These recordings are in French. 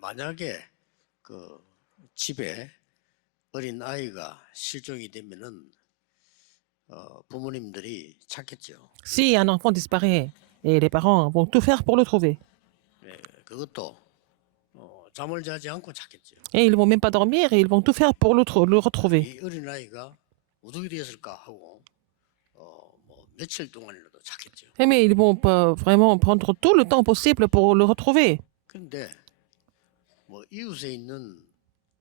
만약에 그 집에 어린 아이가 실종이 되면은 부모님들이 찾겠죠. Si un enfant disparaît, et les parents vont tout faire pour le trouver. 예, 그것도 잠을 자지 않고 찾겠죠. Et ils vont même pas dormir et ils vont tout faire pour le retrouver. 이 어린 아이가 어떻게 되었을까 하고 뭐 며칠 동안이라도 찾겠죠. Mais ils vont pas vraiment prendre tout le temps possible pour le retrouver. 그런데 뭐 이웃에 있는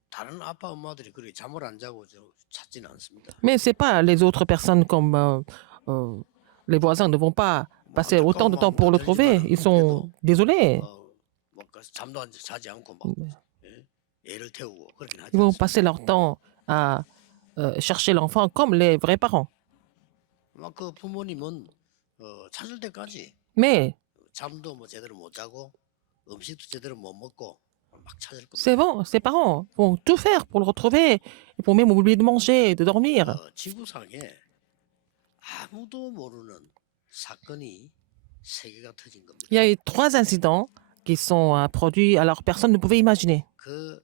다른 아빠 엄마들이 그렇게 잠을 안 자고 찾지는 않습니다. Mais c'est pas les autres personnes comme les voisins ne vont pas passer autant de temps pour le trouver. Ils sont désolés. 뭐 잠도 자지 않고 막 애를 태우고 그렇게 하지 Ils vont 않습니다. passer leur temps à chercher l'enfant comme les vrais parents. 그 부모님은 찾을 때까지 Mais 잠도 뭐 제대로 못 자고 음식도 제대로 못 먹고 막 찾을 겁니다. c'est bon, ses parents vont tout faire pour le retrouver. Ils vont même oublier de manger, de dormir. 지구상에 아무도 모르는 사건이 세 개가 터진 겁니다. Il y a eu 3 incidents qui sont produits alors personne ne pouvait imaginer. 그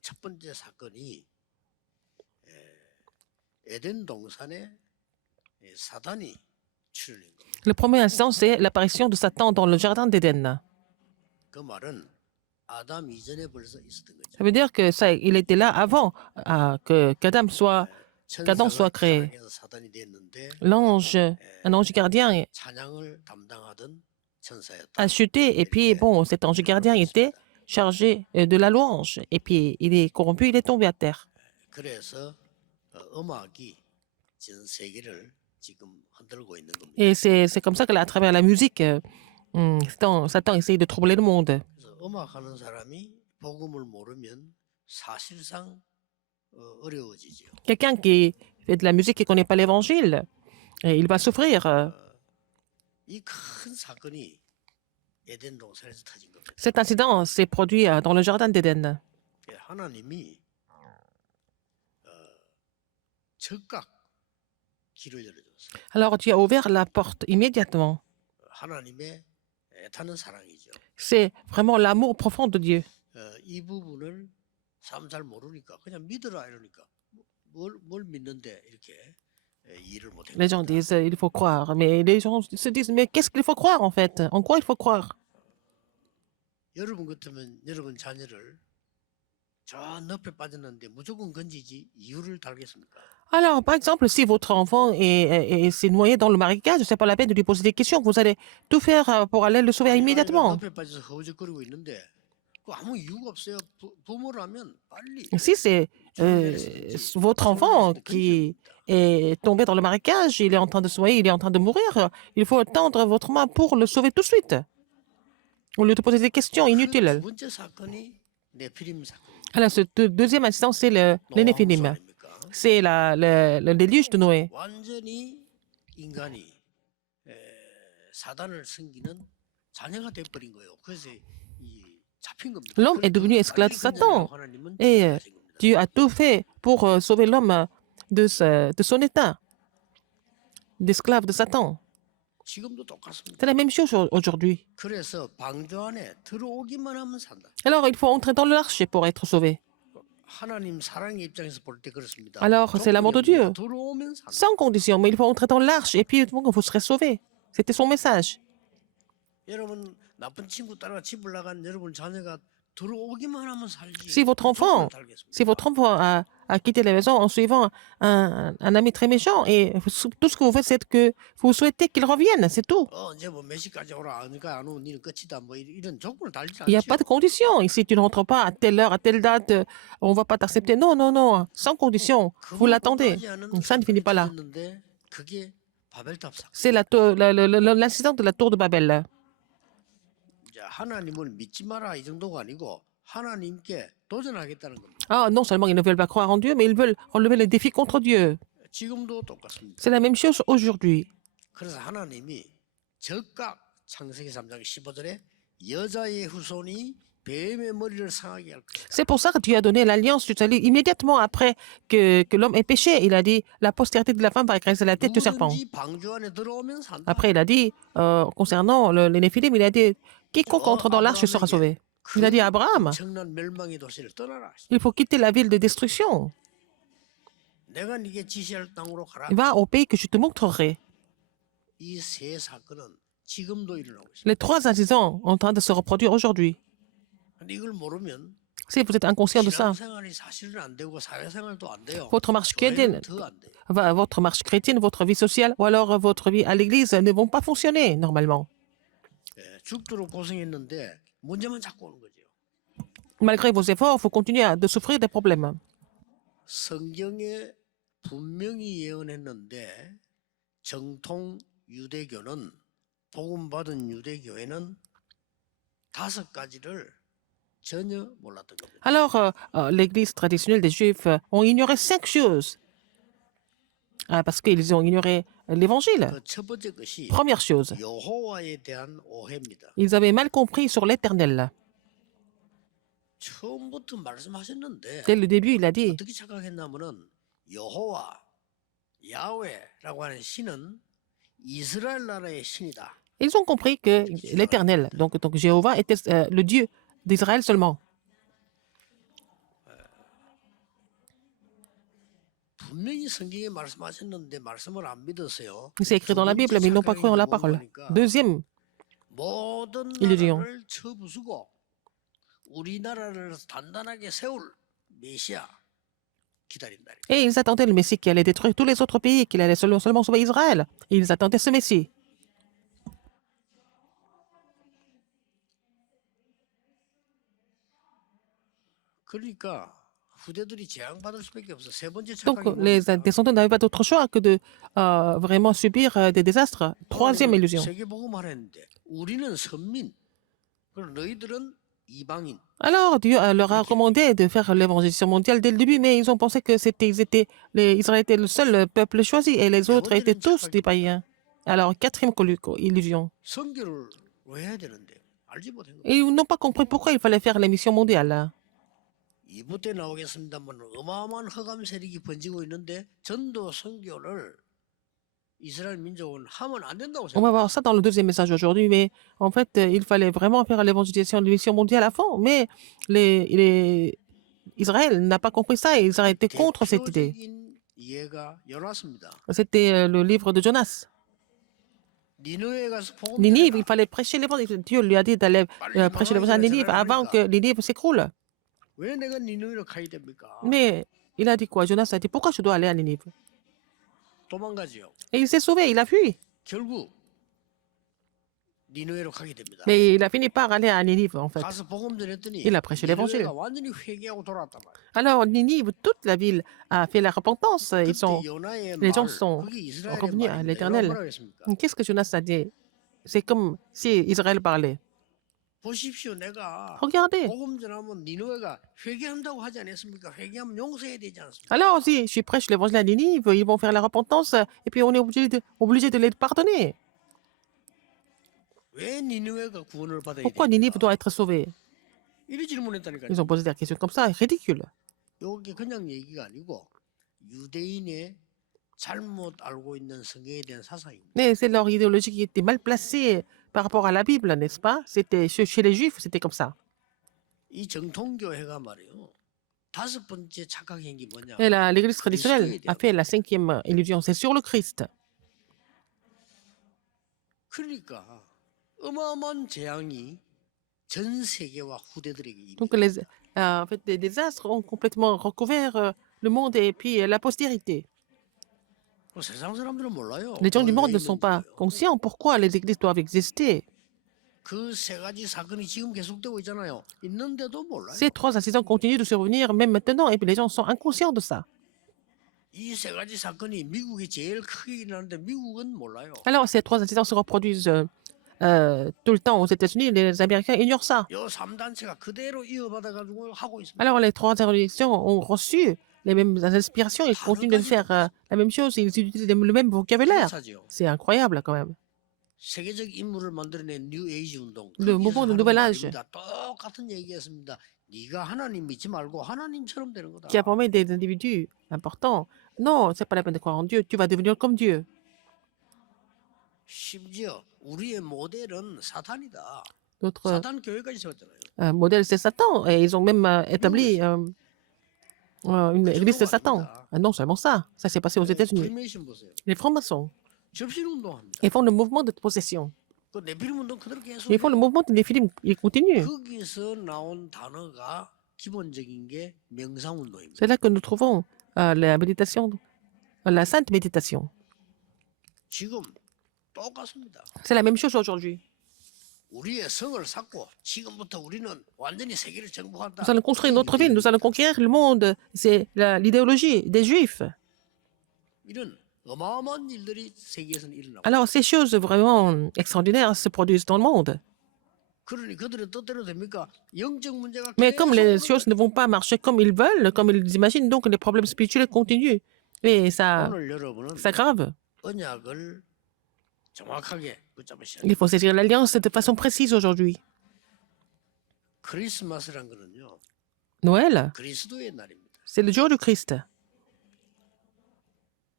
첫 번째 사건이 에덴 동산에 사단이 출현한 겁니다. Le premier incident, c'est l'apparition de Satan dans le jardin d'Éden. 그 말은 아담 이전에 벌써 있었던 거죠. Ça veut dire que ça, il était là avant qu'Adam soit 천사가 créé. 타락해서 사단이 됐는데 L'ange, un ange gardien 찬양을 담당하던 천사였다. a chuté et puis bon, cet ange gardien était chargé de la louange et puis il est corrompu, il est tombé à terre. 그래서 음악이 전 세계를 지금 흔들고 있는 겁니다. Et c'est comme ça qu'à travers la musique, Satan essaye de troubler le monde. 그래서 음악하는 사람이 복음을 모르면 사실상 어려워지죠. Quelqu'un qui fait de la musique et ne connaît pas l'évangile, il va souffrir. 이 큰 사건이 에덴 동산에서 터진 겁니다. Cet incident s'est produit dans le jardin d'Éden. 하나님이 즉각 길을 열어줬어요. Alors Dieu a ouvert la porte immédiatement. 하나님의 애타는 사랑이죠. C'est vraiment l'amour profond de Dieu. 이 부분을 사람 잘 모르니까 그냥 믿으라 이러니까 뭘 믿는데 이렇게 이해를 못해요. Les gens disent il faut croire, mais les gens se disent mais qu'est-ce qu'il faut croire en fait? En quoi il faut croire? 여러분 같으면 여러분 자녀를 저 늪에 빠졌는데 무조건 건지지 이유를 달겠습니까? Alors, par exemple, si votre enfant s'est noyé dans le marécage, c'est pas la peine de lui poser des questions. Vous allez tout faire pour aller le sauver immédiatement. 늪에 빠져서 허우적거리고 있는데 그 아무 이유가 없어요. 부모라면 빨리 Si c'est votre enfant qui est tombé dans le marécage, il est en train de se noyer, il est en train de mourir, il faut tendre votre main pour le sauver tout de suite. Au lieu de poser des questions 두 inutiles. 번째 사건이 네피림 사건. Alors, ce deuxième incident, c'est les Néphilim. 아닙니까? C'est le déluge de Noé. 완전히 인간이 사단을 섬기는 자녀가 돼버린 거예요. 그래서 잡힌 겁니다. L'homme est devenu esclave de Satan. Et Dieu a tout fait pour sauver l'homme de son état d'esclave de Satan. 지금도 똑같습니다. C'est la même chose aujourd'hui. 그래서 방주 안에 들어오기만 하면 산다. Alors, il faut entrer dans l'arche pour être sauvé. 하나님 사랑의 입장에서 볼 때 그렇습니다. Alors, c'est l'amour de Dieu. 들어오면 산다. Sans condition, mais il faut entrer dans l'arche et puis vous serez sauvé. C'était son message. 여러분 나쁜 친구 따라 집을 나간 여러분 자녀가 들어오기만 하면 살지. Si votre enfant, si votre enfant a quitté la maison en suivant un ami très méchant et tout ce que vous faites, c'est que vous souhaitez qu'il revienne, c'est tout. 이제 뭐 몇 시까지 오라 하니까 안 오면 니는 끝이다. 뭐 이런 조건을 달지 Il n'y a 않죠. pas de condition. Et si tu ne rentres pas à telle heure, à telle date, on ne va pas t'accepter. Non, non, non. Sans condition. Vous l'attendez. Ça ne finit pas là. 그게 바벨탑 사건. C'est l'incident de la tour de Babel. 이제 하나님을 믿지 마라 이 정도가 아니고 하나님께 도전하겠다는 겁니다. Ah, non seulement ils ne veulent pas croire en Dieu, mais ils veulent relever le défi contre Dieu. 지금도 똑같습니다. C'est la même chose aujourd'hui. 그래서 하나님이 즉각 창세기 3장 15절에 여자의 후손이 뱀의 머리를 상하게 할 것이다. C'est pour ça que Dieu a donné l'alliance du salut immédiatement après que l'homme ait péché. Il a dit, la postérité de la femme va écraser la tête du serpent. 누구든지 방주 안에 들어오면 산다. Après, il a dit, concernant les Néphilim, il a dit, quiconque entre dans l'arche sera sauvé. Il a dit à 그 Abraham, 엄청난 멸망의 도시를 떠나라. il faut quitter la ville de destruction. 내가 네게 지시할 땅으로 가라. Va au pays que je te montrerai. 이 세 사건은 지금도 일어나고 있습니다. Les trois incidents en train de se reproduire aujourd'hui. 근데 이걸 모르면 Si vous êtes inconscient de ça, 신앙생활이 사실은 안 되고 사회생활도 안 돼요. votre marche chrétienne, 교회는 더 안 돼요. votre marche chrétienne, votre vie sociale ou alors votre vie à l'église ne vont pas fonctionner normalement. 예, 죽도록 고생했는데 문제만 자꾸 오는 거죠. Malgré vos efforts, vous continuez de souffrir des problèmes. 성경에 분명히 예언했는데 정통 유대교는 복음 받은 유대교회는 5가지를 전혀 몰랐던 겁니다. Alors, l'église traditionnelle des Juifs ont ignoré 5 choses. Parce qu'ils ont ignoré l'évangile. 그 첫 번째 것이 Première chose, 여호와에 대한 오해입니다. ils avaient mal compris sur l'éternel. 처음부터 말씀하셨는데 Dès le début, il a dit, 어떻게 착각했냐면은 여호와 야훼라고 하는 신은 이스라엘 나라의 신이다. ils ont compris que l'éternel, donc Jéhovah, était le Dieu d'Israël seulement. 분명히 성경에 말씀하셨는데 말씀을 안 믿었어요. C'est écrit dans la Bible, mais ils n'ont pas cru en la parole. Deuxième 모든 illusion. 나라를 쳐부수고 우리나라를 단단하게 세울 메시아 기다린다. Et ils attendaient le Messie qui allait détruire tous les autres pays, qu'il allait seulement sauver Israël. Ils attendaient ce Messie. 그러니까 후대들이 재앙받을 수밖에 없어. 세 번째 Donc, 착각이 les 뭡니까? descendants n'avaient pas d'autre choix que de vraiment subir des désastres. Troisième illusion. 세계복음을 했는데 우리는 선민, 그리고 너희들은 이방인. Alors, Dieu leur a recommandé de faire l'évangélisation mondiale dès le début, mais ils ont pensé que Israël était le seul peuple choisi et les autres étaient tous des païens. Alors, quatrième illusion. 선교를 왜 해야 되는데 알지 못한 거. Et ils n'ont pas compris pourquoi il fallait faire l'émission mondiale. 2부 때 나오겠습니다만 어마어마한 흑암 세력이 번지고 있는데 전도 선교를 이스라엘 민족은 하면 안 된다고 On va 생각해요. voir ça dans le deuxième message aujourd'hui, mais en fait, il fallait vraiment faire l'évangélisation de l'émission mondiale à fond, mais Israël n'a pas compris ça et ils ont été contre cette idée. 대표적인 예가 요나스입니다. C'était le livre de Jonas. 니느웨 가서 복음 Ninive, 전해라. il fallait prêcher l'évangile. Dieu lui a dit d'aller prêcher l'évangile à Ninive avant que Ninive s'écroule. 왜 내가 니느웨로 가야 됩니까? Mais il a dit quoi? Jonas a dit pourquoi je dois aller à Ninive? 도망가지요. Et il s'est sauvé, il a fui. 결국 니느웨로 가게 됩니다. Mais il a fini par aller à Ninive en fait. 가서 복음 전했더니 Il a prêché l'évangile. 니느웨가 완전히 회개하고 돌아왔단 말이에요. Alors Ninive, toute la ville a fait la repentance. Ils sont... 그때 요나의 les 말, gens sont 그게 이스라엘의 revenus à 말인데 l'Éternel. 뭐라고 했습니까? Qu'est-ce que Jonas a dit? C'est comme si Israël parlait. 보십시오, 내가 Regardez. 복음 전하면 니느웨가 회개한다고 하지 않았습니까? 회개하면 용서해야 되지 않습니까? Alors, si je prêche l'évangile à Ninive, ils vont faire la repentance et puis on est obligé de les pardonner. 왜 니느웨가 구원을 받아야 Pourquoi 됩니까? Ninive doit être sauvée? 이리 질문했다니까요. Ils ont posé des questions comme ça, ridicule. 이게 그냥 얘기가 아니고 유대인의 잘못 알고 있는 성경에 대한 사상입니다. Mais c'est leur idéologie qui était mal placée par rapport à la Bible, n'est-ce pas? C'était chez les Juifs, c'était comme ça. 이 정통교회가 말이에요. 5번째 착각한 게 뭐냐? Et l'Église traditionnelle a fait la 5e illusion, c'est sur le Christ. 그러니까 어마어마한 재앙이 전 세계와 후대들에게 Donc, en fait, des désastres ont complètement recouvert le monde et puis la postérité. 세상 사람들은 몰라요. Les gens du 왜 monde ne sont pas 있는지요. conscients pourquoi les églises doivent exister. 그 3가지 사건이 지금 계속되고 있잖아요. 있는데도 몰라요. Ces 3 incidents continuent de survenir même maintenant et puis les gens sont inconscients de ça. 이 3가지 사건이 미국이 제일 크게 일어나는데 미국은 몰라요. Alors, ces 3 incidents se reproduisent tout le temps aux États-Unis, les Américains ignorent ça. 요 3단체가 그대로 이어받아가지고 하고 있습니다. Alors, les 3 juridictions ont reçu les mêmes inspirations, ils continuent de faire la même chose, ils utilisent le même vocabulaire. 그렇죠. C'est incroyable quand même. 세계적 인물을 만들어낸 뉴 에이지 운동. Le mouvement de nouvel âge 똑같은 얘기였습니다. 네가 하나님 믿지 말고 하나님처럼 되는 거다. qui a formé des individus importants. Non, c'est pas la peine de croire en Dieu, tu vas devenir comme Dieu. 심지어 우리의 모델은 사탄이다. Notre, 사탄 교회까지 세웠잖아요. modèle, c'est Satan. Et ils ont même établi une église de Satan. Non seulement ça, ça s'est passé aux États-Unis. 프리메이션 보세요. Les francs-maçons, 접신운동합니다. ils font le mouvement de possession. 그 네피림 운동 그대로 계속. Ils font le mouvement de Néphilim. Ils continuent. 거기서 나온 단어가 기본적인 게 명상운동입니다. C'est là que nous trouvons la méditation, la sainte méditation. 지금 똑같습니다. C'est la même chose aujourd'hui. 우리의 성을 쌓고 지금부터 우리는 완전히 세계를 정복한다. Nous allons construire notre ville, nous allons conquérir le monde. C'est l'idéologie des Juifs. 이런 어마어마한 일들이 세계에서는 일어나고. Alors, ces choses vraiment extraordinaires se produisent dans le monde. 그러니 그들의 뜻대로 됩니까? 영적 문제가 Mais comme les 계속 choses ne vont pas marcher comme ils veulent, comme ils imaginent, donc les problèmes spirituels continuent. Et ça 오늘 여러분은 s'aggrave. 언약을 정확하게 붙잡으셔야 돼요. Il faut saisir l'alliance de façon précise aujourd'hui. 크리스마스란 거는요. Noël, 그리스도의 날입니다. c'est le jour du Christ.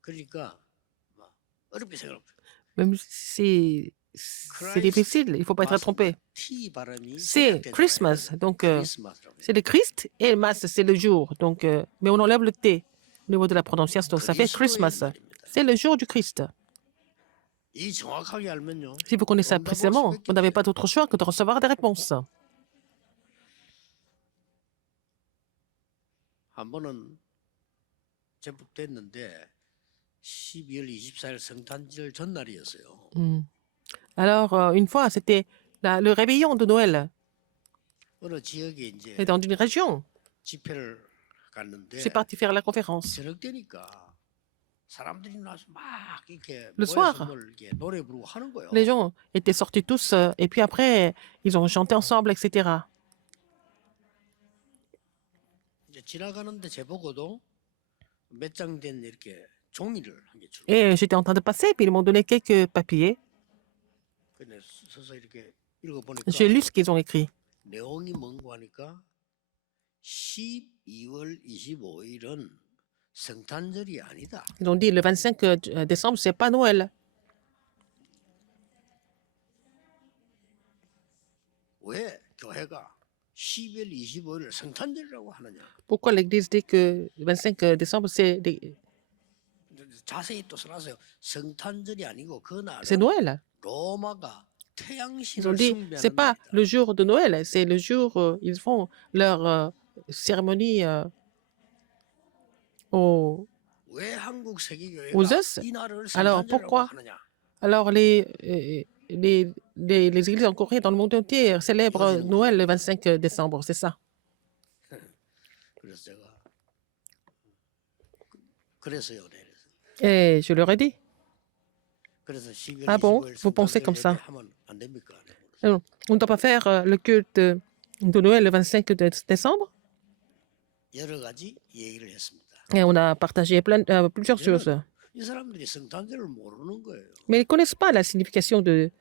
그러니까 막 어렵게 생각하면 Même si c'est difficile, il ne faut pas être trompé. T 발음이 C'est 생략된 Christmas, 거예요. donc 크리스마스라고. c'est le Christ et le Mass, c'est le jour. Donc, mais on enlève le T au niveau de la prononciation, donc ça fait Christmas. C'est le jour du Christ. 이 정확하게 알면요. Si vous connaissez ça précisément, vous n'avez pas d'autre choix que de recevoir des réponses. 한 번은 제법됐는데 12월 24일 성탄절 전날이었어요. Alors, une fois, c'était le réveillon de Noël. 어느 지역에 이제 Et dans une région, 집회를 갔는데 j'ai parti faire la conférence. 저녁 되니까 사람들이 나서 막 이렇게 Le soir. 모여서 뭘 이렇게 노래 부르고 하는 거예요. Les gens étaient sortis tous, et puis après, ils ont chanté ensemble, etc. 이제 지나가는데 제보고도 몇 장 된 이렇게 종이를 한 개 주고 Et j'étais en train de passer, puis ils m'ont donné quelques papiers. 근데 서서 이렇게 읽어보니까 J'ai lu ce qu'ils ont écrit. 내용이 뭔고 하니까 12월 25일은 성탄절이 아니다. Ils ont dit le 25 décembre, c'est pas Noël. 왜 교회가 12월 25일을 성탄절이라고 하느냐? Pourquoi l'Église dit que le 25 décembre, 자세히 또 써놨어요. 성탄절이 아니고 c'est 그날은 Noël? 로마가 Ils ont 태양신을 dit, c'est 숭배하는 pas 날이다. le jour de Noël, c'est le jour où ils font leur cérémonie au... 왜 한국 세계교회가 aux os? 이 날을 Alors, 성탄절이라고 pourquoi? 하느냐? Alors, les églises en Corée, dans le monde entier, célèbrent Noël le 25 décembre, c'est ça. 그래서 제가 그랬어요. 그래서. Et je leur ai dit, 그래서 12월 Ah bon? 25일 Vous pensez comme ça? 하면 안 됩니까? on ne doit pas faire le culte de Noël le 25 décembre. 여러 가지 얘기를 했습니다. Et on a partagé plusieurs choses. 이 사람들이 성탄절을 모르는 거예요. Mais ils ne connaissent pas la signification de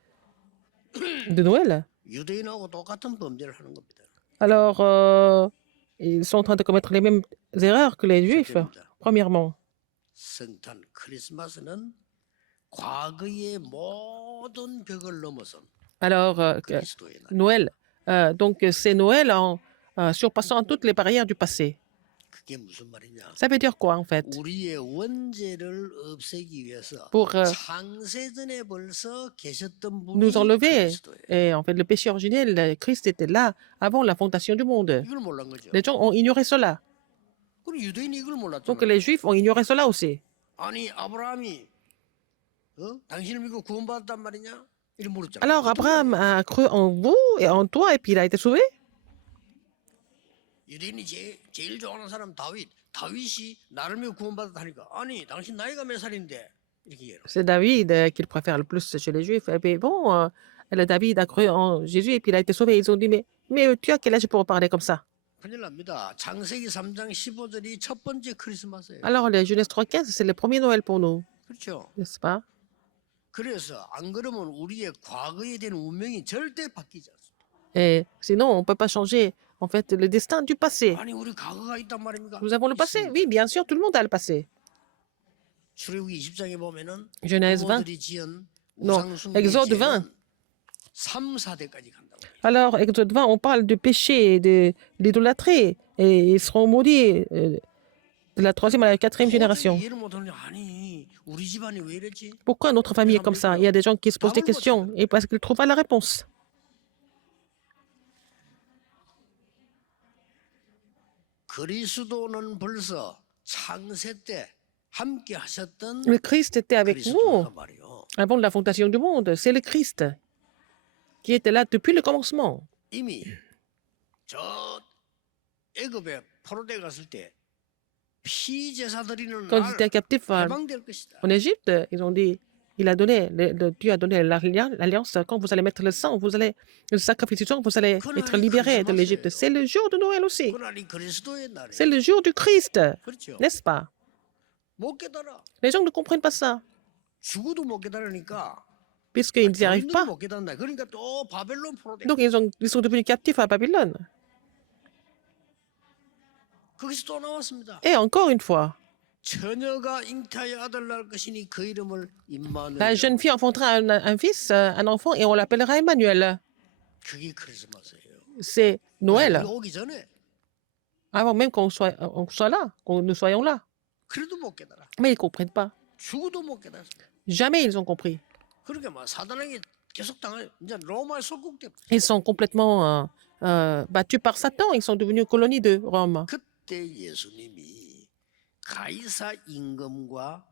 Noël. 유대인하고 똑같은 범죄를 하는 겁니다. Alors, ils sont en train de commettre les mêmes erreurs que les Juifs. 첫째입니다. Premièrement, 성탄 크리스마스는 과거의 모든 벽을 넘어선 alors 그리스도의 날. Noël. Donc, c'est Noël en surpassant toutes les barrières du passé. 그게 무슨 말이냐? Ça veut dire quoi, en fait? 우리의 원죄를 없애기 위해서 Pour 창세전에 벌써 계셨던 분이 nous enlever. 그리스도예요. Et en fait, le péché originel, Christ était là avant la fondation du monde. 이걸 몰란 거죠. Les gens ont ignoré cela. 그리고 유대인이 이걸 Donc, 몰랐잖아요. les Juifs ont ignoré cela aussi. 아니 아브라함이 당신을 믿고 구원받았단 말이냐? 이런 물었잖아요. Alors, Abraham a cru en vous et en toi, et puis il a été sauvé. 유대인이 제일 좋아하는 사람 다윗이 나를 믿고 구원받았다 하니까 아니 당신 나이가 몇 살인데 이렇게 얘기해요. C'est David qu'il préfère le plus chez les Juifs. Et puis bon, David a cru en Jésus et puis il a été sauvé. Ils ont dit, mais tu as quel âge pour parler comme ça? 큰일 납니다. 창세기 3장 15절이 첫 번째 크리스마스예요. Alors, les Genèse 3.15, c'est le premier Noël pour nous, 그렇죠. n'est-ce pas? 그래서 안 그러면 우리의 과거에 대한 운명이 절대 바뀌지 않습니다. Et sinon, on ne peut pas changer, en fait, le destin du passé. 아니 우리 과거가 있단 말입니까? Nous avons le passé. 있습니다. Oui, bien sûr, tout le monde a le passé. 출애굽기 20장에 보면은 Genèse 20. 부모들이 지은 Non, 우상 숭배 Exode 죄는 20. 3, 4대까지 간다. Alors, Exode 20, on parle du péché et de l'idolâtrie. Et ils seront maudits de la troisième à la quatrième 도저히 génération. 이해를 못하는 아니 우리 집안이 왜 이랬지? Pourquoi notre famille est comme ça? Il y a des gens qui se posent des questions et parce qu'ils ne trouvent pas la réponse. 그리스도는 벌써 창세 때 함께 하셨던 Le Christ était avec nous 그리스도란 말이요. avant la fondation du monde. C'est le Christ qui était là depuis le commencement. 이미 저 애굽에 포로돼 갔을 때 피제사 드리는 Quand ils 날 étaient captifs 해방될 것이다. en Égypte, ils ont dit, Dieu a donné l'alliance, quand vous allez mettre le sang, vous allez, le sacrifice du sang, vous allez être libérés de l'Égypte. C'est le jour de Noël aussi. 그날이 그리스도의 날이에요. C'est le jour du Christ, 그렇죠. n'est-ce pas? 못 깨달아. Les gens ne comprennent pas ça, 죽어도 못 깨달으니까 puisqu'ils n'y arrivent 교인들이 pas. 못 깨닫는다. 그러니까 또 바벨론 포로돼. Donc, ils sont devenus captifs à Babylone. 거기서 또 나왔습니다. Et encore une fois, 처녀가 잉태하여 아들 낳을 것이니 그 이름을 임마누엘. la jeune fille enfantera un fils, un enfant, et on l'appellera Emmanuel. 그게 크리스마스예요. C'est Noël, 우리가 오기 전에 avant même qu'on soit là, que nous soyons là. 그래도 못 깨달아. Mais ils ne comprennent pas. 죽어도 못 깨달았습니다. Jamais ils ont compris. 그러니까 막 사단에게 계속 당해. 이제 로마의 속국 때 Ils sont complètement battus par Satan. Ils sont devenus colonie de Rome. 그때 예수님이 가이사 임금과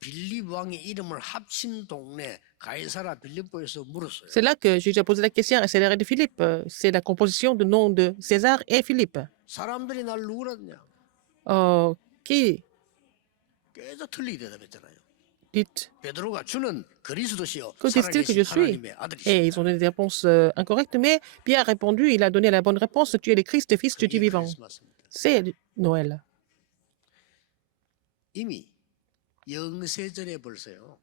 빌립 왕의 이름을 합친 동네 가이사라 빌립보에서 물었어요. C'est là que Jésus a posé la question à César et de Philippe. C'est la composition du nom de César et Philippe. 사람들이 날 누구라냐? Qui 계속 틀리게 대답했잖아요. dit 베드로가 주는 그리스도시요 que disent-ils que je 살아계신 suis? 하나님의 Et 아들이시다. ils ont donné des réponses incorrectes, mais Pierre a répondu, il a donné la bonne réponse, tu es le Christ, fils du Dieu 그게 vivant. 크리스마스입니다. C'est Noël. 이미 영세전에 벌써요.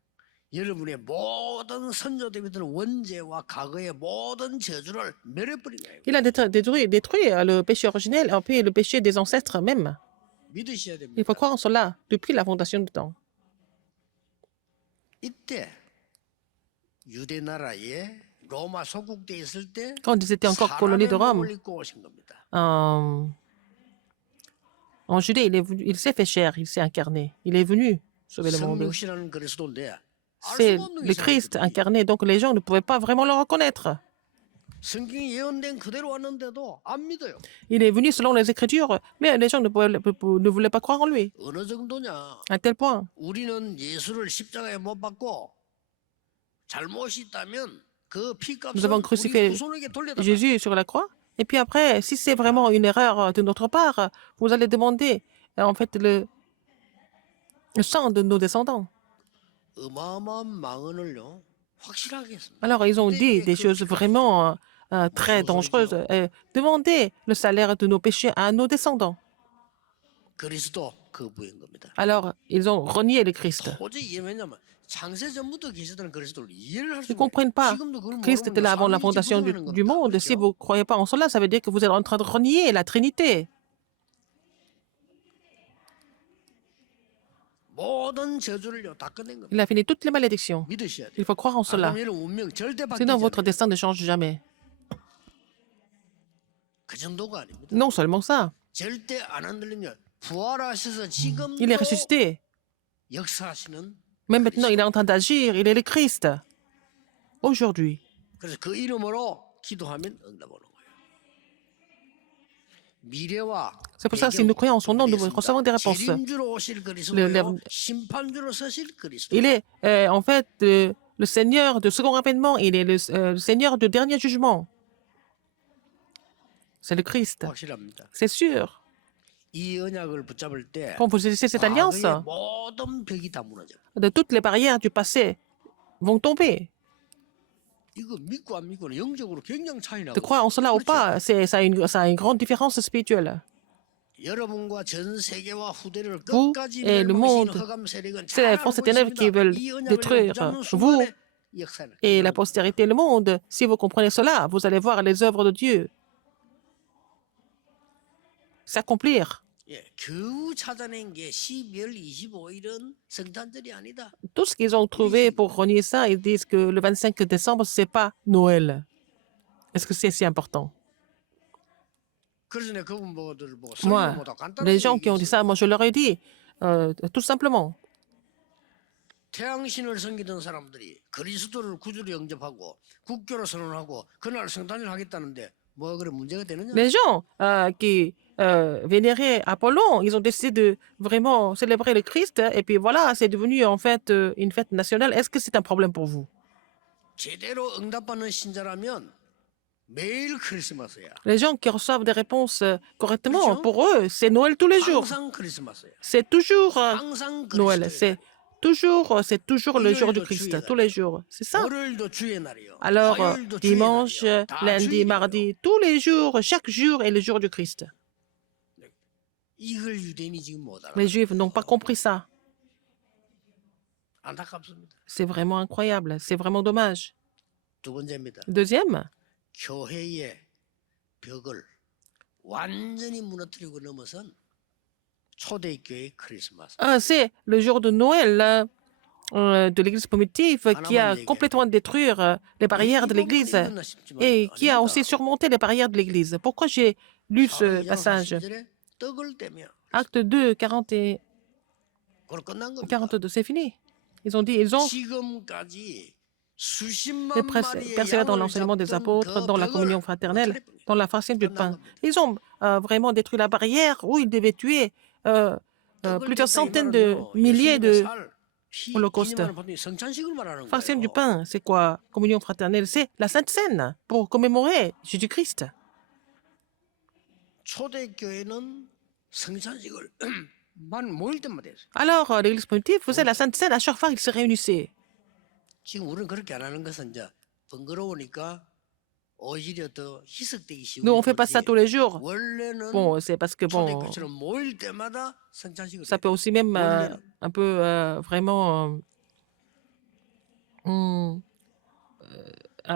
여러분의 모든 선조들은 원죄와 과거의 모든 저주를 멸해버린 거예요. Il a détruit le péché originel et puis le péché des ancêtres même. 믿으셔야 Il 됩니다. faut croire en cela depuis la fondation du temps. 이때 유대 나라에 로마 속국돼 있을 때 Quand ils étaient encore colonie de 사람의 Rome, 몸을 입고 오신 겁니다. en Judée, il s'est fait chair, il s'est incarné. Il est venu sauver le monde. 성육신하는 그리스도인데 알 C'est 수가 없는 le Christ incarné, donc les gens ne pouvaient pas vraiment le reconnaître. 성경이 예언된 그대로 왔는데도 안 믿어요. Il est venu selon les Écritures, mais les gens ne voulaient pas croire en lui. 어느 정도냐? À tel point, 우리는 예수를 십자가에 못 박고 잘못이 있다면 그 nous 피값을 avons 우리 crucifié 후손에게 돌려달라. Jésus sur la croix. Et puis après, si c'est vraiment une erreur de notre part, vous allez demander en fait le sang de nos descendants. 어마어마한 망언을요 확실하게 했습니다. Alors, ils ont dit des choses vraiment très dangereuses. Demandez le salaire de nos péchés à nos descendants. 그리스도 그 부인 겁니다. Alors, ils ont renié le Christ. 도저히 이해 왜냐면 창세 전부터 계시다는 그리스도를 이해를 할 Ils 수 ne comprennent pas. 지금도 그걸 Christ était là avant la fondation du monde. Si vous ne croyez pas en cela, ça veut dire que vous êtes en train de renier la Trinité. 모든 저주를요 다 끝낸 겁니다. Il a fini toutes les malédictions. 믿으셔야 돼요. Il faut croire en cela. 아담의 운명 절대 바뀌지 Sinon, votre 않아요. destin ne change jamais. 그 정도가 아닙니다. Non seulement ça, 절대 안 흔들리냐. 부활하셔서 지금도 il est ressuscité. 역사하시는 Même maintenant, il est en train d'agir. Il est le Christ. Aujourd'hui. 그래서 그 이름으로 기도하면 응답 오는 거예요. 미래와 C'est pour ça que si nous croyons en son nom, nous recevons des réponses. 재림주로 오실 Le- 그리스도요. 심판주로 서실 그리스도. Il est en fait le Seigneur de second avènement. Il est le Seigneur de dernier jugement. C'est le Christ. 확실합니다. C'est sûr. 이 언약을 붙잡을 때 Quand vous saisissez cette alliance, 과거의 모든 벽이 다 무너져. de toutes les barrières du passé vont tomber. 이거 믿고 안 믿고는 영적으로 굉장히 차이 나고. De croire en cela ou pas, ça a une grande différence spirituelle. 여러분과 전 세계와 후대를 Vous 끝까지 et le 멸망시키는 monde, 흑암 세력은 c'est la 잘 force 알고 ténèbres qui 있습니다. veulent 이 언약을 détruire 붙잡는 vous 순간에 역사는 et la postérité, le monde. Si vous comprenez cela, vous allez voir les œuvres de Dieu s'accomplir. 예, 겨우 찾아낸 게 12월 25일은 성탄절이 아니다. Tout ce qu'ils ont trouvé pour renier ça, ils disent que le 25 décembre, c'est pas Noël. Est-ce que c'est si important? 그래서 내가 그분들 보고 Moi, 설명 못하고 les 간단하게 gens qui ont dit 얘기했어요. ça, moi je leur ai dit, tout simplement, 태양신을 섬기던 사람들이 그리스도를 구주로 영접하고 국교로 선언하고 그날 성탄절 하겠다는데 뭐가 그래 문제가 되느냐? les gens qui vénéraient Apollon, ils ont décidé de vraiment célébrer le Christ, et puis voilà, c'est devenu en fait une fête nationale. Est-ce que c'est un problème pour vous? 제대로 응답받는 신자라면 매일 크리스마스야. Les gens qui reçoivent des réponses correctement, 그렇죠? pour eux, c'est Noël tous les jours. 항상 크리스마스야. C'est toujours 항상 Noël. 그리스도의 C'est toujours le jour du 일요일도 Christ, 주의 tous les jours. C'est ça. 월요일도 주의 날이요. Alors, 화요일도 주의 dimanche, 날이요. 다 lundi, 주일이에요. mardi, tous les jours, chaque jour est le jour du Christ. 이걸 유대인이 지금 못 알아. Les Juifs n'ont pas compris ça. 안타깝습니다. C'est vraiment incroyable. C'est vraiment dommage. 두 번째입니다. Deuxième, 교회의 벽을 완전히 무너뜨리고 넘어선 초대교회 크리스마스. c'est le jour de Noël de l'Église primitive qui a complètement détruit les barrières de l'Église et qui a aussi surmonté les barrières de l'Église. Pourquoi j'ai lu ce passage? 떡을 떼며 Acte 2, 40 et 그걸 끝난 겁니다. 42, c'est fini. Ils ont dit, ils ont 지금까지 수십만 마리의 persévéré dans 양을 l'enseignement des 잡던 apôtres, 그 dans la 벽을 communion fraternelle, 무너뜨려버린 dans 거예요. la farcienne du 끝난 pain. 겁니다. Ils ont vraiment détruit la barrière où ils devaient tuer 떡을 plusieurs 뗐다 이 centaines de 말은요, milliers 예수님의 de 살, 피, holocaustes. 기념하는 보통 성찬식을 말하는 Farcienne du 거예요. pain, c'est quoi? Communion fraternelle, c'est la Sainte Seine pour commémorer Jésus-Christ. 초대교회는 성찬식을 만 모일 때마다 했어요. Alors, l'Église primitive faisait la Sainte Seine à chaque fois qu'ils se réunissaient. 지금 우리는 그렇게 안 하는 것은 이제 번거로우니까 오히려 더 희석되기 쉬운 Nous, on fait pas ça tous les jours. 원래는 Bon, c'est parce que, bon, 초대교회처럼 모일 때마다 성찬식을 ça peut aussi même un peu vraiment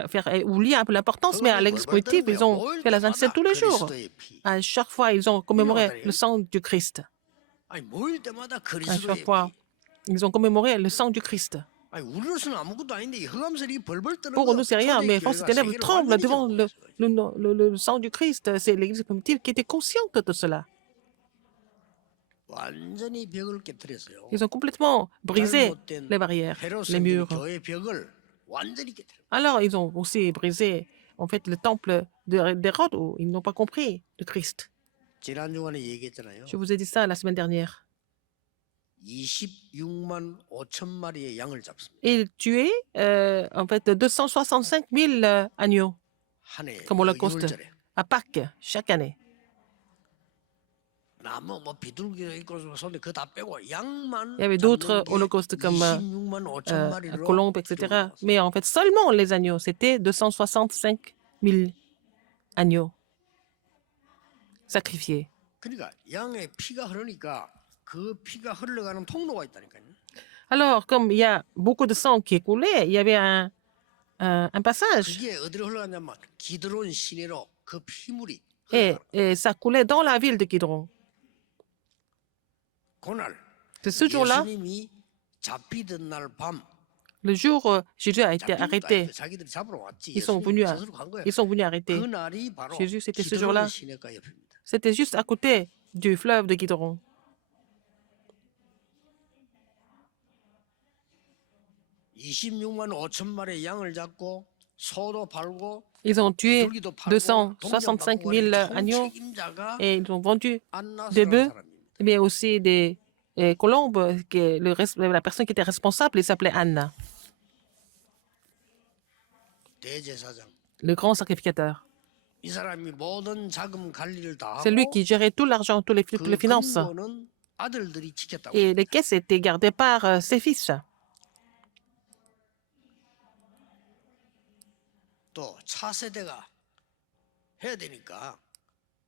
faire oublier un peu l'importance, mais à l'Église primitive, ils ont fait la Sainte Seine tous les jours. 그리스도의 피. À chaque fois, ils ont commémoré le sang du Christ. 아니 모일 때마다 À 그리스도의 chaque fois, 피. ils ont commémoré le sang du Christ. 아니 우리로서는 아무것도 아닌데 이 흑암설이 벌벌 뜨는 Pour 거 nous, c'est rien, mais force 초대교회가 ténèbres 세계를 tremble 완전히 devant 접어버렸어요. le sang du Christ. C'est l'Église primitive qui était consciente de cela. 완전히 벽을 깨뜨렸어요. Ils ont complètement brisé 잘못된 les barrières, 헤롯 les 성전 murs. 교회 벽을 완전히 깨뜨렸어요. Alors, ils ont aussi brisé, en fait, le temple d'Hérode, où ils n'ont pas compris le Christ. 지난 주간에 얘기했잖아요. Je vous ai dit ça la semaine dernière. 26만 5천 마리의 양을 잡습니다. Et ils tuaient, en fait, 265 000 agneaux 한 해. comme holocauste 유월절에. à Pâques chaque année. 나무 뭐 비둘기도 있고 손에 그거 다 빼고 양만 Il y avait d'autres holocaustes comme 26만 5천 마리로 colombes, etc. Mais en fait, seulement les agneaux, c'était 265 000 agneaux sacrifiés. 그러니까 양의 피가 흐르니까 그 피가 흘러가는 통로가 있다니까요. Alors, comme il y a beaucoup de sang qui est coulé, il y avait un passage. 그게 어디로 흘러가냐면 기드론 시내로 그 피물이 Et ça coulait dans la ville de Kidron. 그날 C'est ce jour-là, 예수님이 잡히던 날 밤 le jour où Jésus a été 잡힌 것도 arrêté. 아니고 자기들이 잡으러 왔지. Ils sont 예수님이 venus, 스스로 간 거야. ils sont venus arrêter. 그날이 바로 Jésus, c'était ce 기드론 jour-là. 시내가 옆입니다. C'était juste à côté du fleuve de Kidron. (26만 5천 마리의 양을 잡고 소도 팔고 Ils ont tué 비둘기도 팔고 265 000 agneaux 통책임자가 et ils ont vendu des 안나스라는 bœufs, 사람입니다. mais aussi des colombes. La personne qui était responsable, il s'appelait Anna, 대제사장. le grand sacrificateur. 이 사람이 모든 자금 관리를 다 C'est lui 하고 qui gérait tout l'argent, toutes 그 les finances. 금고는 아들들이 지켰다고. Et les caisses étaient gardées par ses fils. 또 차세대가 해야 되니까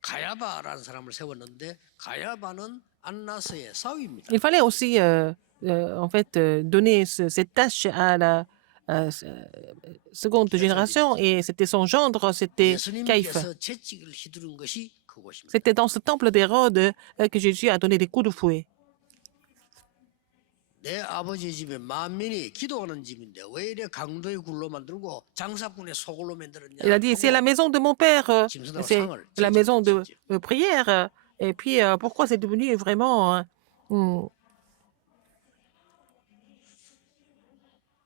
가야바라는 사람을 세웠는데 가야바는 안나스의 사위입니다. Il fallait aussi, en fait, donner cette tâche à la seconde génération, et c'était son gendre, c'était Caïphe. 예수님께서 채찍을 휘두른 것이 그곳입니다. C'était dans ce temple d'Hérode que Jésus a donné des coups de fouet. 내 아버지 집에 만민이 기도하는 집인데 왜 이래 강도의 굴로 만들고 장사꾼의 소굴로 만들었냐 Il a dit, c'est la 하고 maison de mon père, 짐승들하고 c'est 상을 la maison de 지었죠. prière. Et puis, pourquoi c'est devenu vraiment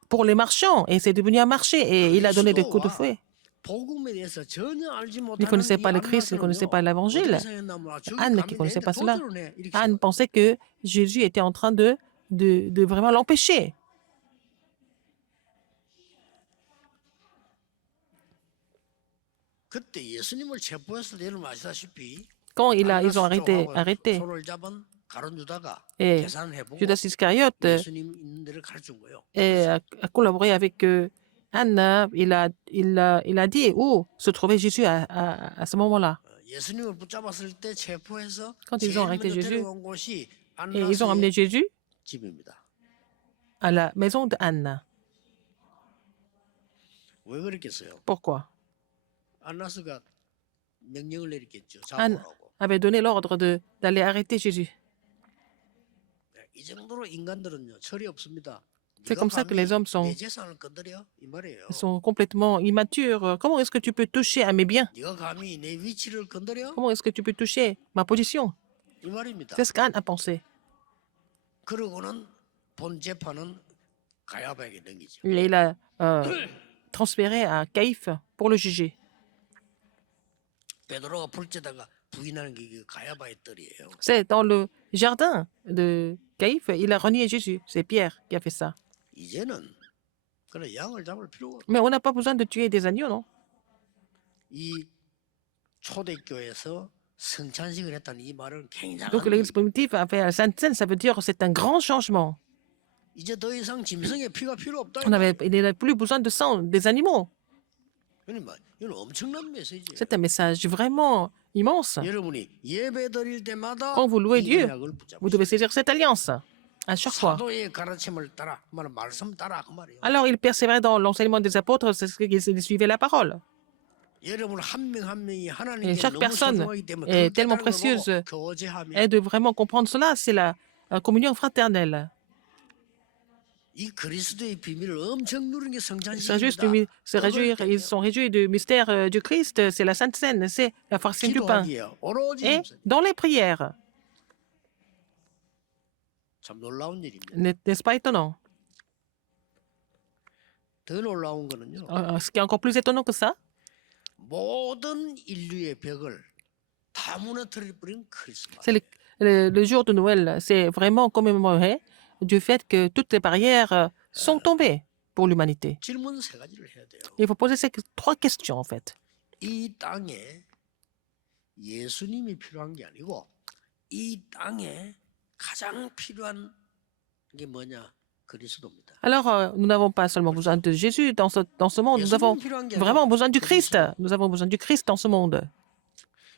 pour les marchands? Et c'est devenu un marché. Et il a donné des coups de 그리스도와 fouet. 복음에 대해서 전혀 알지 Il ne 못하는 connaissait 이 pas le Christ, il ne connaissait pas 안나스는요 어떻게 l'évangile. 생각했나 몰라. 저기 Anne, qui 감히 ne connaissait 내한테 pas cela, 도전을 해 이렇게 Anne 생각해요. pensait que Jésus était en train de vraiment l'empêcher. 그때 예수님을 체포했을 때 여러분 아시다시피 Quand ils ont 안나스 쪽하고 arrêté 손을 잡은 가룟 유다가 et 계산을 해보고 Judas Iscariote 예수님 있는 데를 가르친 거예요. a collaboré avec Anne, il a dit où se trouvait Jésus à ce moment-là. 예수님을 붙잡았을 때 체포해서 Quand ils ont 제일 arrêté 먼저 Jésus 데려온 곳이 et ils ont amené 안나스의 Jésus 집입니다. à la maison d'Anne. 왜 그랬겠어요? Pourquoi? 안나스가 명령을 내렸겠죠. Anne 잡으라고. avait donné l'ordre d'aller arrêter Jésus. 이 정도로 인간들은요 철이 없습니다. C'est comme ça que les hommes 내 재산을 건드려 이 말이에요. sont complètement immatures. Comment est-ce que tu peux toucher à mes biens? 네가 감히 내 위치를 건드려 Comment est-ce que tu peux toucher ma position? 이 말입니다. C'est ce qu'Anne a pensé. 그러고는 본 재판은 가야바에게 넘기죠. Et il a transféré à Caïphe pour le juger. 베드로가 불제다가 부인하는 게 가야바의 뜰이에요. C'est dans le jardin de Caïphe, il a renié Jésus. C'est Pierre qui a fait ça. 이제는 그래 양을 잡을 필요가 없. Mais on n'a pas besoin de tuer des agneaux, non? 이 초대교회에서 성찬식을 했다는 이 말은 굉장한 Donc l'église primitive a fait la Sainte Seine, ça veut dire que c'est un grand changement. 이제 더 이상 짐승의 피가 필요 없다. Il n'a plus besoin de sang des animaux. 이건 엄청난 메시지예요. C'est un message vraiment immense. 여러분이 예배 드릴 때마다 Quand vous louez 이 Dieu, 언약을 붙잡으세요. vous devez saisir cette alliance à chaque fois. 사도의 가르침을 따라, 그 말은 말씀 따라 그 말이에요. Alors il persévérait dans l'enseignement des apôtres, c'est ce qu'ils suivaient la parole. 여러분 한 명 한 명이 Et 하나님께 chaque 너무 personne 소중하기 때문에 est 그 tellement 깨달은 걸 précieuse 보고 교제하며 et de vraiment comprendre cela, c'est la communion fraternelle. 이 그리스도의 비밀을 엄청 누리는 게 Se 성찬식입니다. réjouir, ils sont réjouis du mystère du Christ, c'est la Sainte Seine, c'est la farcine du pain. 기도하기에 오로지 Et dans les prières, 참 놀라운 일입니다. n'est-ce pas étonnant? 더 놀라운 거는요. Ce qui est encore plus étonnant que ça, 모든 인류의 벽을 다 무너뜨려 버린 크리스마스. c'est le jour de Noël. C'est vraiment commémoré du fait que toutes les barrières sont tombées pour l'humanité. 질문 세 가지를 해야 돼요. Il faut poser ces trois questions en fait. 이 땅에 예수님이 필요한 게 아니고 이 땅에 가장 필요한 게 뭐냐? 그리스도입니다. Alors, nous n'avons pas seulement besoin de Jésus dans ce monde, nous avons 예수님 필요한 게 vraiment 아니고 besoin du Christ. Nous avons besoin du Christ dans ce monde.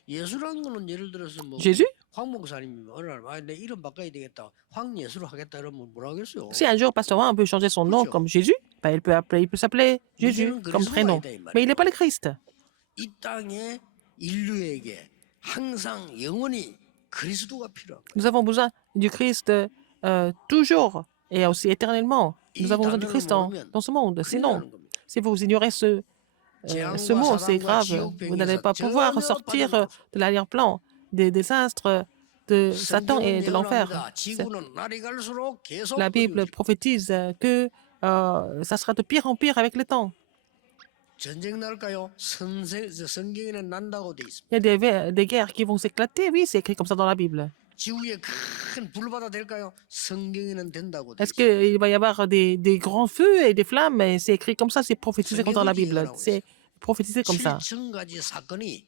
예수라는 거는 예를 들어서 뭐 Jésus, 황 목사님이 어느 날 내 이름 바꿔야 되겠다. 황예수로 하겠다 이러면 뭐라 하겠어요? si un jour Pasteur Juan peut changer son nom comme Jésus, ben, il peut s'appeler Jésus 문제는 comme 그리스도가 prénom. 아니다 이 Mais il 말이에요. n'est pas le Christ. 이 땅에 인류에게 항상 영원히 그리스도가 필요한 거예요. Nous avons besoin du Christ toujours et aussi éternellement. Nous avons besoin du Christ dans ce monde. 큰일 Sinon, 나는 겁니다. si vous ignorez ce mot, c'est grave. Vous n'allez pas pouvoir sortir de l'arrière-plan des désastres de Satan et de l'enfer. 성경은 예언합니다. 지구는 날이 갈수록 계속 La Bible 어려워지고 prophétise que ça sera de pire en pire avec le temps. 전쟁 날까요? 성경에는 난다고 돼 있습니다. Il y a des guerres qui vont s'éclater. Oui, c'est écrit comme ça dans la Bible. 지구에 큰 불바다 될까요? 성경에는 된다고 돼 Est-ce 있습니다. qu'il va y avoir des grands feux et des flammes? Et c'est écrit comme ça, c'est prophétisé comme dans la Bible. C'est prophétisé comme ça. 7,000가지 사건이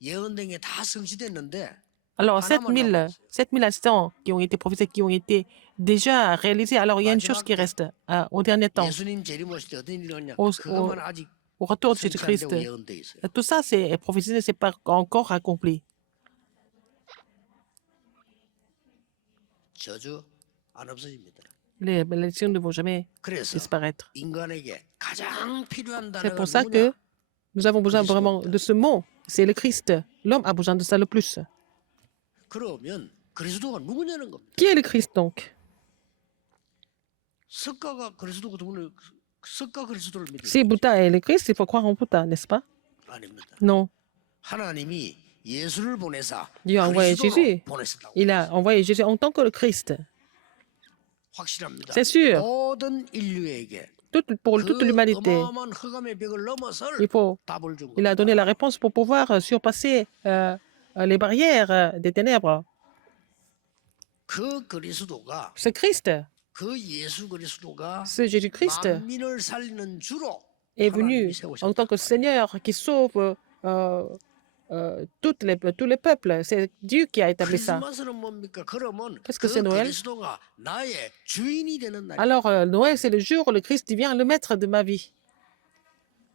예언된 게 다 성취됐는데 Alors, 하나만 7000 instants qui ont été prophétisés, qui ont été déjà réalisés. Alors, il y a une chose qui reste au dernier temps, 예수님 재림오실 때 어떤 일이 일어나냐? au, 그것만 아직 au retour de 성취 안 Jésus-Christ. 되고 예언돼 있어요. Tout ça, c'est prophétisé, c'est pas encore accompli. 저주 안 없어집니다. Les malédictions ne vont jamais 그래서 disparaître. 인간에게 가장 필요한 C'est 단어가 pour ça que 누구냐? nous avons besoin vraiment de ce mot. C'est le Christ. L'homme a besoin de ça le plus. 그러면 그리스도가 누구냐는 겁니다. Qui est le Christ donc? 석가가 그리스도고 때문에 석가 그리스도를 믿을 Si 거죠. Bouddha est le Christ, il faut croire en Bouddha, n'est-ce pas? 아닙니다. Non. 하나님이 예수를 보내사 Dieu a envoyé 그리스도로 Jésus. 보내셨다고 Il a envoyé Jésus en tant que le Christ. 확실합니다. C'est sûr. 모든 인류에게 Pour toute 그 l'humanité, 어마어마한 흑암의 벽을 넘어설 il faut, 답을 준 il a donné la 겁니다. réponse pour pouvoir surpasser les barrières des ténèbres. 그 그리스도가 Ce Christ, 그 예수 그리스도가 ce Jésus-Christ 만민을 살리는 주로 est 하나님이 venu en 세우셨다. tant que Seigneur qui sauve tous les peuples. C'est Dieu qui a établi ça. 크리스마스는 뭡니까? 그러면 Qu'est-ce que 그 c'est Noël? 그리스도가 나의 주인이 되는 날이에요. Alors, Noël, c'est le jour où le Christ devient le maître de ma vie.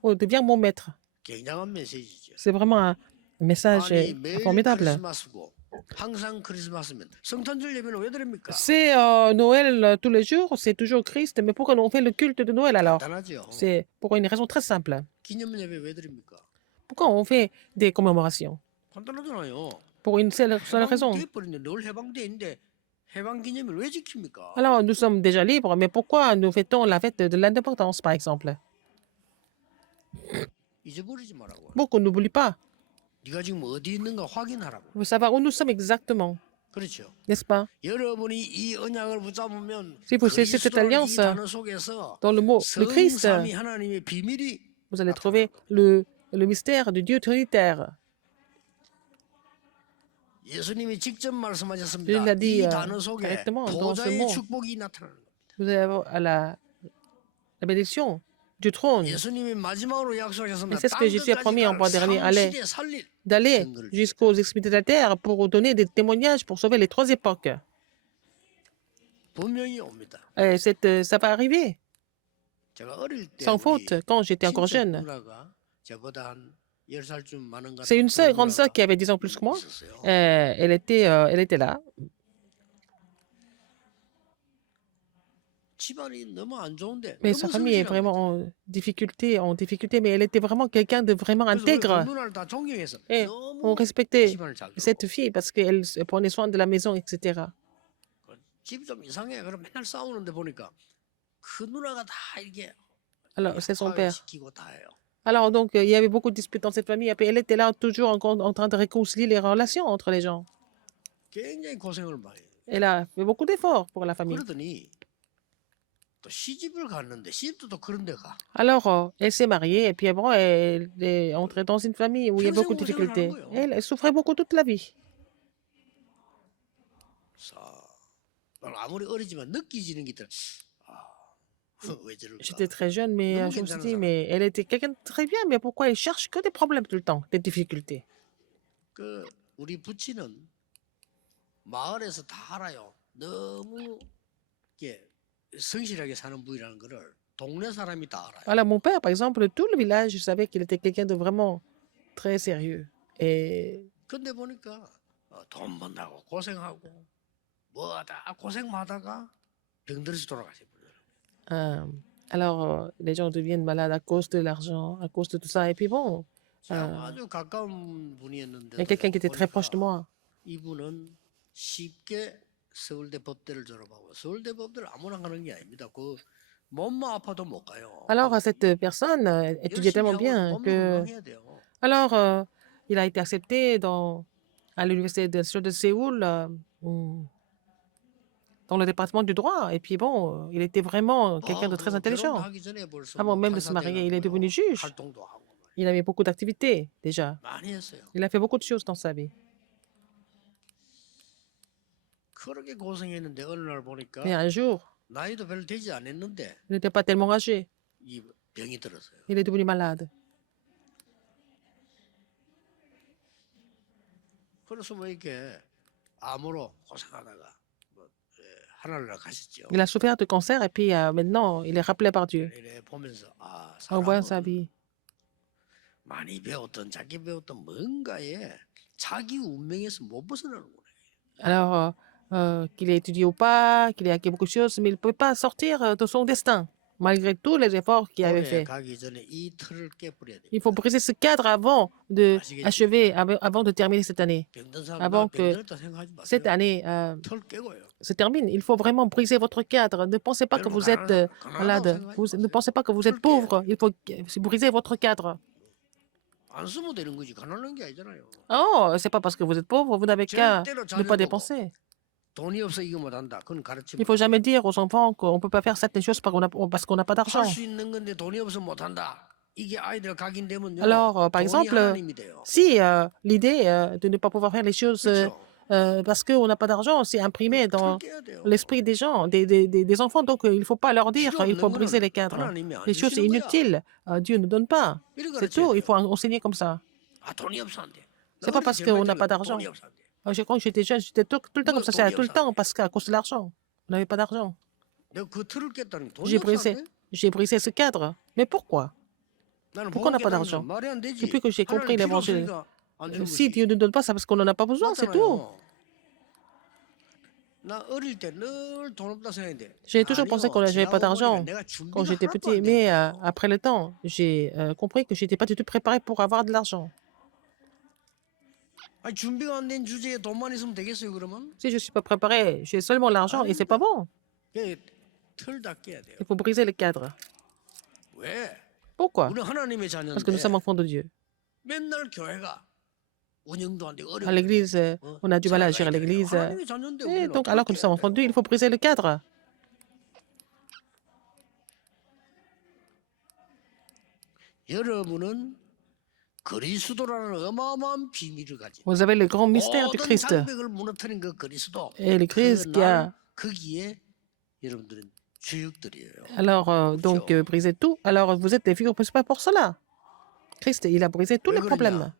Ou devient mon maître. 굉장한 메시지죠. C'est vraiment un message 아니 매일 formidable. 크리스마스고 항상 크리스마스면 성탄절 예배는 왜 드립니까? C'est Noël tous les jours, c'est toujours Christ. Mais pourquoi on fait le culte de Noël alors? 간단하죠. C'est pour une raison très simple. 기념 예배 왜 드립니까? Pourquoi on fait des commémorations? 간단하잖아요. Pour une seule raison. 해방돼 버린데 늘 해방돼 있는데 해방 기념일 왜 지킵니까? Alors, nous sommes déjà libres, mais pourquoi nous fêtons la fête de l'indépendance, par exemple? 잊어버리지 말라고. Pour qu'on n'oublie pas. 네가 지금 어디 있는가 확인하라고. Il faut savoir où nous sommes exactement, 그렇죠. n'est-ce pas? 여러분이 이 언약을 붙잡으면 Si vous saisissez cette 그리스도라는 이 alliance 단어 속에서 dans le mot le Christ, 성삼위 하나님의 비밀이 vous allez trouver le mystère de Dieu trinitaire. 예수님이 직접 Il 말씀하셨습니다. l'a dit 이 단어 속에 directement dans ce 보좌의 mot. 축복이 나타나는 겁니다. Vous allez avoir à la bénédiction du trône. 예수님이 마지막으로 약속하셨습니다. Et c'est ce que Jésus a promis en point dernier, 상시대 살릴 d'aller 증거를 jusqu'aux extrémités de la terre pour donner des témoignages pour sauver les trois époques. 분명히 옵니다. Et ça va arriver, 제가 어릴 때 sans 우리 faute, quand j'étais encore 친척 jeune. 누나가 저보다 한 10살쯤 많은 것 C'est une 같은 grande sœur 누나가 qui avait 10 ans plus que moi. 있었어요. Elle était là. 집안이 너무 안 좋은데 Mais 너무 sa famille est 성실한 vraiment 거죠. en difficulté, mais elle était vraiment quelqu'un de vraiment 그래서 우리 그 intègre. 누나를 다 존경해서 Et on 너무 respectait 집안을 잘 cette 돌보고. fille parce qu'elle prenait soin de la maison, etc. 집이 좀 이상해. 그럼 맨날 싸우는데 보니까 그 누나가 다 이렇게 Alors, c'est son père. 화해시키고 다 해요. Alors, donc, il y avait beaucoup de disputes dans cette famille. Et puis, elle était là toujours en train de réconcilier les relations entre les gens. 굉장히 고생을 많이 해요. Elle a fait beaucoup d'efforts pour la famille. 그러더니 또 시집을 갔는데 시집도 또 그런 데 가. Alors, elle s'est mariée et puis bon, elle est entrée dans une famille où il y a beaucoup de difficultés. Elle souffrait beaucoup toute la vie. 그래서 아무리 어리지만 느끼지는 게 있더라. 왜 저럴까? J'étais très jeune, mais Non, je me suis 괜찮은 dit, 사람. mais elle était quelqu'un de très bien, mais pourquoi elle cherche que des problèmes tout le temps, des difficultés? 그 우리 부친은 마을에서 다 알아요. 너무 이게 성실하게 사는 분이라는 거를 동네 사람이 다 알아요. Alors, mon père, par exemple, tout le village savait qu'il était quelqu'un de vraiment très sérieux. Et 근데 보니까 돈 번다고 고생하고 뭐하다 고생하다가 병들어서 돌아가시고. alors, les gens deviennent malades à cause de l'argent, à cause de tout ça. Et puis bon, 아주 가까운 분이었는데 il y a quelqu'un qui était très proche de moi. 이분은 쉽게 서울대 법대를 졸업하고 서울대 법대를 아무나 가는 게 아닙니다. 그 몸만 아파도 못 가요. Alors, cette personne étudiait tellement bien 몸만 que... 건강해야 돼요. Alors, il a été accepté à l'université de Séoul, dans le département du droit. Et puis bon, il était vraiment quelqu'un de très intelligent. 결혼하기 전에 벌써 Avant 뭐 même de se marier, il est devenu juge. 활동도 하고 Il avait beaucoup d'activités déjà. 많이 했어요. Il a fait beaucoup de choses dans sa vie. 그렇게 고생했는데 어느 날 보니까 Mais un jour, 나이도 별로 되지 않았는데 il n'était pas tellement âgé. 이 병이 들었어요. Il est devenu malade. 그래서 뭐 이렇게 암으로 고생하다가 뭐 하늘나라 가셨죠. Il a souffert de cancer et puis maintenant, il est rappelé par Dieu 이래 보면서 en voyant sa 사람은 vie. 많이 배웠던 자기 배웠던 뭔가에 자기 운명에서 못 벗어나는구나. Alors, qu'il ait étudié ou pas, qu'il ait acquis beaucoup de choses, mais il ne peut pas sortir de son destin. malgré tous les efforts qu'il avait 올해 faits. 가기 전에 이 틀을 깨버려야 돼. Il faut briser ce cadre avant de 아시겠죠? achever, avant de terminer cette année. 병든 사람 나 Avant que 병들었다 생각하지 마세요. cette année 틀 깨고요. se termine. Il faut vraiment briser votre cadre. Ne pensez pas que 여러분 vous êtes 가난하다고 malade. 생각하지 Vous, ne 마세요. pensez pas que vous êtes 틀 깨요. pauvre. Il faut briser votre cadre. 안 쓰면 되는 거지 가난한 게 아니잖아요. Oh, c'est pas parce que vous êtes pauvre, vous n'avez qu'à 절대로 ne pas 자녀 보고 dépenser. 돈이 없어 이거 못한다. 그건 가르치면 Il faut jamais dire aux enfants qu'on ne peut pas faire certaines choses parce qu'on n'a pas d'argent. 할수 있는 건데 돈이 없어 못한다. 이게 아이들 각인되면요. Alors, par 돈이 exemple, 하나님이 돼요. si l'idée de ne pas pouvoir faire les choses 그렇죠? parce qu'on n'a pas d'argent, c'est imprimé 틀 dans 깨야 돼요. l'esprit des gens, des enfants. Donc, il ne faut pas leur dire, 필요 il faut 없는 briser 거는 les cadres. 하나님이 안 Les choses 주시는 거야. inutiles, Dieu ne donne pas. 이렇게 C'est 가르쳐야 tout, il 돼요. faut enseigner comme ça. 아 돈이 없어 안 돼. C'est pas parce qu'on n'a pas d'argent. 돈이 없어 안 돼. Je crois que j'étais jeune, j'étais tout le temps comme ça, 돈이 c'est tout le 없어. temps parce qu'à cause de l'argent. On n'avait pas d'argent. 내가 그 틀을 깼다는 게 돈이 J'ai 없어 안 brisé, 돼. j'ai brisé ce cadre. Mais pourquoi? 나는 Pourquoi on n'a 복음 pas 깨달은 d'argent? 건 말이 안 되지. Depuis que j'ai compris 하나님 필요 l'évangile, 없으니까 안 주는 si 거지. Dieu ne donne pas, c'est parce qu'on n'en a pas besoin, c'est tout. 맞잖아요. 나 어릴 때 늘 돈 없다 생각했는데 J'ai toujours pensé qu'on n'avait pas d'argent quand j'étais petit, mais après le temps, j'ai compris que j'étais pas du tout préparé pour avoir de l'argent. 아니 준비가 안 된 주제에 돈만 있으면 되겠어요 그러면? Si je suis pas préparé, j'ai seulement l'argent et c'est pas bon. 틀다 깨야 돼요. Il faut briser le cadre. 왜? Pourquoi? 우리 하나님의 Parce que nous 자녀인데 sommes enfants de Dieu. 맨날 교회가 운영도 안 되고 À 어려워. l'église, on a du mal à gérer l'église. 하나님의 자녀인데 Et 우리는 donc, alors que nous sommes enfants de Dieu, il faut briser le cadre. 여러분은 그리스도라는 어마어마한 비밀을 가진 Vous avez le grand mystère du 모든 Christ. 장벽을 무너뜨린 그 그리스도 Et le Christ qui a 거기에 여러분들은 주역들이에요. alors donc brisé tout. Alors vous êtes des figures principales pour cela. Christ, il a brisé tous 왜 les problèmes. 그러냐?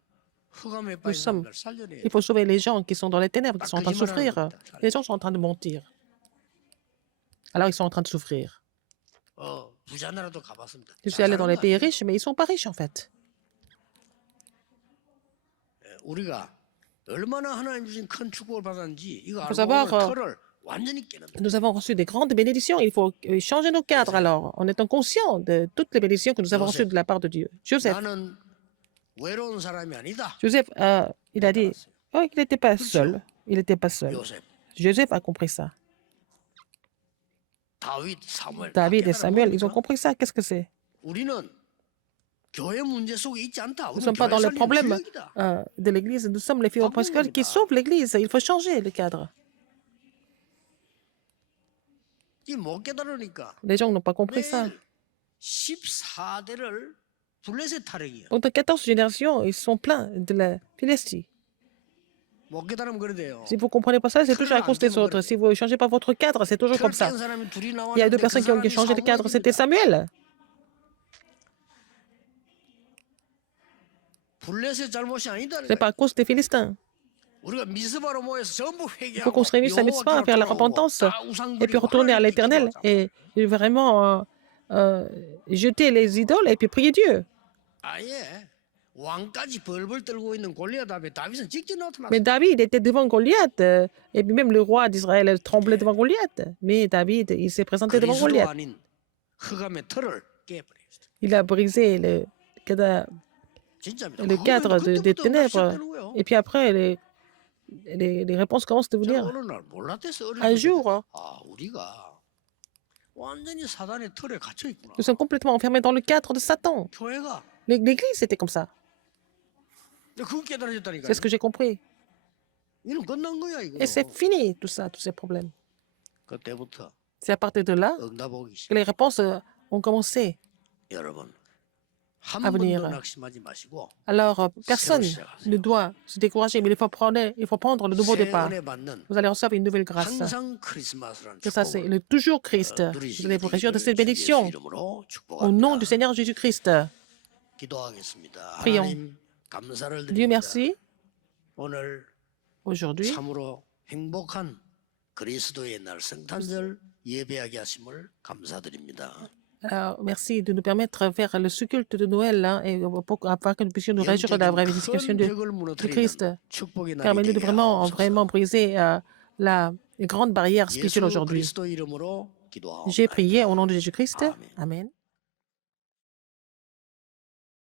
흑암에 Nous 빠진 sommes- 사람들 살려내야 Il faut sauver les gens qui sont dans les ténèbres, qui sont en train de souffrir. Les gens sont en train de mentir. Alors ils sont en train de souffrir. 부자 나라도 가봤습니다. Je suis allé dans les pays riches, mais ils sont pas riches en fait. 우리가 얼마나 하나님 주신 큰 축복을 받았는지 이거 알고 savoir, 오늘 틀을 완전히 깨는 거예요. Nous avons reçu des grandes bénédictions. Il faut changer nos cadres alors, en étant conscient de toutes les bénédictions que nous avons reçues de la part de Dieu. Joseph, 나는 외로운 사람이 아니다. Joseph, il a dit, oh, il n'était pas seul. Il n'était pas seul. 요셉, Joseph a compris ça. 다윗, 사무엘. David et 다 Samuel, ils ont 깨달아 compris ça. Qu'est-ce que c'est? 우리는 교회 문제 속에 있지 않다. Nous ne 우리는 sommes pas dans 교회 les 살리는 problèmes 주역이다. de l'Église. Nous sommes les filles principales qui sauvent l'Église. Il faut changer le cadre. 이못 깨달으니까 Les gens n'ont pas compris ça. 매일 14대를 블레셋 타령이야. Donc, de 14 générations, ils sont pleins de la Philistie. 못 깨달으면 그래 돼요. Si vous ne comprenez pas ça, c'est toujours à cause des autres. Si vous ne changez pas votre cadre, c'est toujours comme ça. 깬 사람이 둘이 Il y a deux 나왔는데 그 personnes qui ont 사람이 changé de cadre. C'était 사무엘입니다. Samuel. 블레셋 잘못이 아니다. C'est pas à cause des Philistins. 우리가 미스바로 모여서 전부 Il faut qu'on se réunisse à Mitzvah à faire la repentance et puis retourner à l'éternel et vraiment jeter les idoles et puis prier Dieu. 아예 왕까지 벌벌 떨고 있는 골리앗 앞에 다윗은 직접 나타났어. Mais David était devant Goliath et puis même le roi d'Israël tremblait devant Goliath. Mais David, il s'est présenté devant 그리스도 Goliath. 아닌 흑암의 틀을 깨버렸어. Il a brisé 진짜입니다. le cadre des 그때부터 ténèbres. 시작되는 거예요. Et puis après, les réponses commencent à 제가 venir. 어느 날 몰랐댔어. 어릴 Un 때. jour, 아 우리가 완전히 사단의 틀에 갇혀 있구나. nous sommes complètement enfermés dans le cadre de Satan. 교회가 L'Église était comme ça. 근데 그거 깨달아졌다니까. C'est ce que j'ai compris. 이는 끝난 거야 이거. Et c'est fini, tout ça, tous ces problèmes. 그때부터 C'est à partir de là 응답 오기 시작. que les réponses ont commencé 여러분 한 à venir. 번도 낙심하지 마시고 Alors, personne ne doit se décourager, mais il faut prendre le nouveau 새 départ. 은혜 받는 Vous allez recevoir une nouvelle grâce. 항상 크리스마스라는 Que ça, c'est 축복을 le toujours Christ. Vous allez vous réjouir de cette bénédiction. 이름으로 Au nom du 축복합니다. Seigneur Jésus-Christ. 기도하겠습니다. Prions. 하나님 감사를 Dieu 드립니다. merci. 오늘 Aujourd'hui, 참으로 행복한 그리스도의 날 성탄절 예배하게 하심을 감사드립니다. merci de nous permettre de faire le culte de Noël hein, et afin que nous puissions nous réjouir de la vraie vivification 큰 de 벽을 무너뜨리는 Christ. 축복의 날이 Permettez-nous de 되게 vraiment, 하옵소서. vraiment briser la grande barrière 예수 spirituelle aujourd'hui. 그리스도 이름으로 기도하옵나이다. J'ai prié au nom de Jésus-Christ. 아멘. Amen.